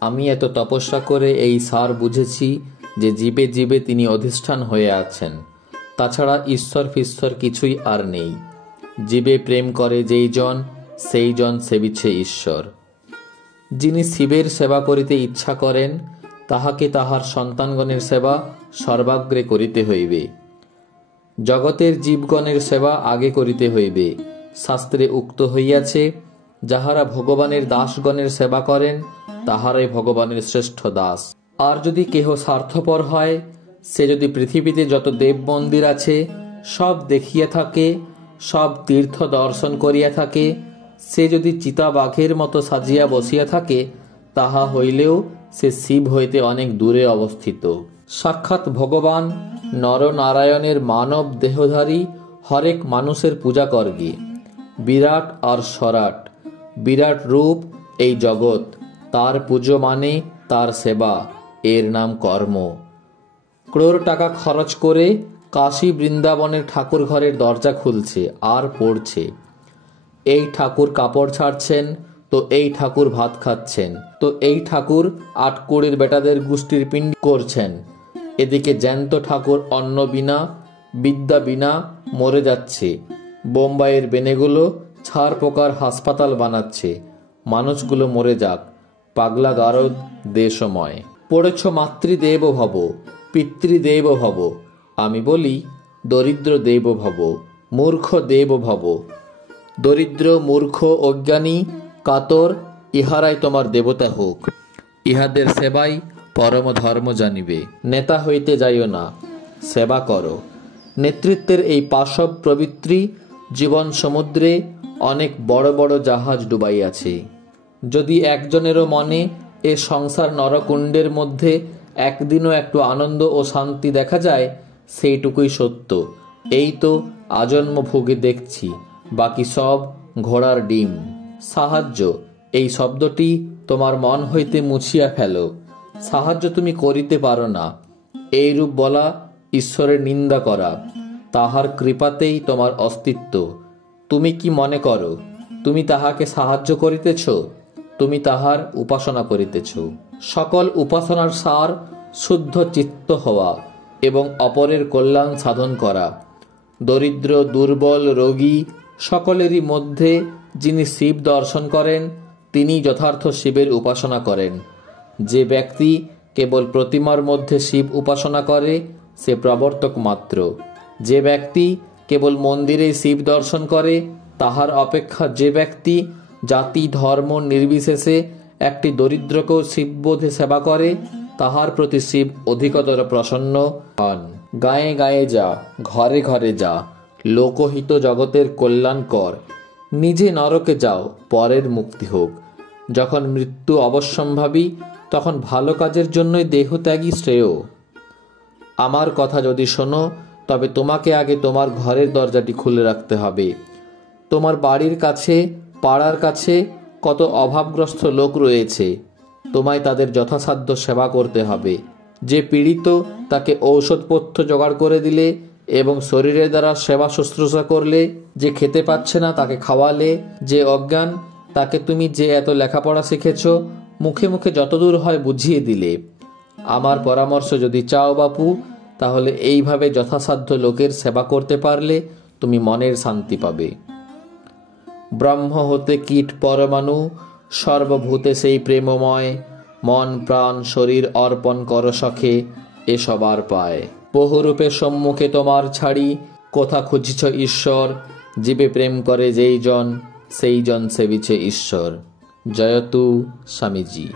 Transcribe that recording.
আমি এত তপস্যা করে এই সার বুঝেছি যে জীবে জীবে তিনি অধিষ্ঠান হয়ে আছেন, তাছাড়া ঈশ্বর ফিশ্বর কিছুই আর নেই। জীবে প্রেম করে যেই জন, সেই জন সেবিছে ঈশ্বর। যিনি শিবের সেবা করিতে ইচ্ছা করেন, তাহাকে তাহার সন্তানগণের সেবা সর্বাগ্রে করিতে হইবে। জগতের জীবগণের সেবা আগে করিতে হইবে। শাস্ত্রে উক্ত হইয়াছে, যাহারা ভগবানের দাসগণের সেবা করেন, তাহারাই ভগবানের শ্রেষ্ঠ দাস। আর যদি কেহ স্বার্থপর হয়, সে যদি পৃথিবীতে যত দেব মন্দির আছে সব দেখিয়া থাকে, সব তীর্থ দর্শন করিয়া থাকে, সে যদি চিতাবাঘের মতো সাজিয়া বসিয়া থাকে, তাহা হইলেও সে শিব হইতে অনেক দূরে অবস্থিত। সাক্ষাৎ ভগবান নরনারায়ণের মানব দেহধারী হরেক মানুষের পূজা করগে। বিরাট আর সরাট, বিরাট রূপ এই জগৎ, তার পুজো মানে তার সেবা, এর নাম কর্ম। ক্রোড় টাকা খরচ করে কাশী বৃন্দাবনের ঠাকুর ঘরের দরজা খুলছে আর পড়ছে, এই ঠাকুর কাপড় ছাড়ছেন, তো এই ঠাকুর ভাত খাচ্ছেন, তো এই ঠাকুর আটকুড়ির বেটাদের গোষ্ঠীর পিণ্ড করছেন। এদিকে জ্যান্ত ঠাকুর অন্ন বিনা বিদ্যা বিনা মরে যাচ্ছে। বোম্বাইয়ের বেনেগুলো ছাড় পোকার হাসপাতাল বানাচ্ছে, মানুষগুলো মরে যাক, পাগলা গারদ দেশময়। পড়েছ মাতৃদেব ভব, পিতৃদেব ভব, আমি বলি দরিদ্র দেব ভব, মূর্খ দেব ভব। দরিদ্র, মূর্খ, অজ্ঞানী, কাতর, ইহারাই তোমার দেবতা হোক। ইহাদের সেবাই পরম ধর্ম জানিবে। নেতা হইতে যাইও না, সেবা করো। নেতৃত্বের এই পাশব প্রবৃত্তি জীবন সমুদ্রে অনেক বড় বড় জাহাজ ডুবাইয়াছে। যদি একজনেরও মনে এ সংসার নরকুণ্ডের মধ্যে একদিনও একটু আনন্দ ও শান্তি দেখা যায়, সেইটুকুই সত্য। এই তো আজন্ম ভোগে দেখছি, বাকি সব ঘোড়ার ডিম। সাহায্য এই শব্দটি তোমার মন হইতে মুছিয়া ফেলো। সাহায্য তুমি করিতে পারো না, এইরূপ বলা ঈশ্বরের নিন্দা করা। তাহার কৃপাতেই তোমার অস্তিত্ব। তুমি কি মনে করো তুমি তাহাকে সাহায্য করিতেছ? তুমি তাহার উপাসনা করিতেছ। সকল উপাসনার সার শুদ্ধ চিত্ত হওয়া এবং অপরের কল্যাণ সাধন করা। দরিদ্র, দুর্বল, রোগী সকলেরই মধ্যে যিনি শিব দর্শন করেন, তিনি যথার্থ শিবের উপাসনা করেন। যে ব্যক্তি কেবল প্রতিমার মধ্যে শিব উপাসনা করে, সে প্রবর্তক মাত্র। যে ব্যক্তি কেবল মন্দিরে শিব দর্শন করে, তাহার অপেক্ষা যে ব্যক্তি জাতি ধর্ম নির্বিশেষে একটি দরিদ্রকেও শিববোধে সেবা করে, তাহার প্রতি শিব অধিকতর প্রসন্ন হন। গায়ে গায়ে যা, ঘরে ঘরে যা, লোকহিত জগতের কল্যাণ কর। নিজে নরকে যাও, পরের মুক্তি হোক। যখন মৃত্যু অবশ্যম্ভাবী, তখন ভালো কাজের জন্যই দেহত্যাগী শ্রেয়। আমার কথা যদি শোনো, তবে তোমাকে আগে তোমার ঘরের দরজাটি খুলে রাখতে হবে। তোমার বাড়ির কাছে, পাড়ার কাছে কত অভাবগ্রস্ত লোক রয়েছে, তোমায় তাদের যথাসাধ্য সেবা করতে হবে। যে পীড়িত, তাকে ঔষধপথ্য জোগাড় করে দিলে এবং শরীরের দ্বারা সেবা শুশ্রূষা করলে। যে খেতে পাচ্ছে না, তাকে খাওয়ালে। যে অজ্ঞান, তাকে তুমি যে এত লেখাপড়া শিখেছ, মুখে মুখে যতদূর হয় বুঝিয়ে দিলে। আমার পরামর্শ যদি চাও বাপু, তাহলে এইভাবে যথাসাধ্য লোকের সেবা করতে পারলে তুমি মনের শান্তি পাবে। ব্রহ্ম হতে কীট পরমাণু, সর্বভূতে সেই প্রেমময়। মন প্রাণ শরীর অর্পণ কর সখে, এ সবার পায়। বহুরূপে সম্মুখে তোমার ছাড়ি, কোথা খুঁজিছ ঈশ্বর। জীবে প্রেম করে যেই জন, সেই জন সেবিছে ঈশ্বর। জয়তু স্বামীজি।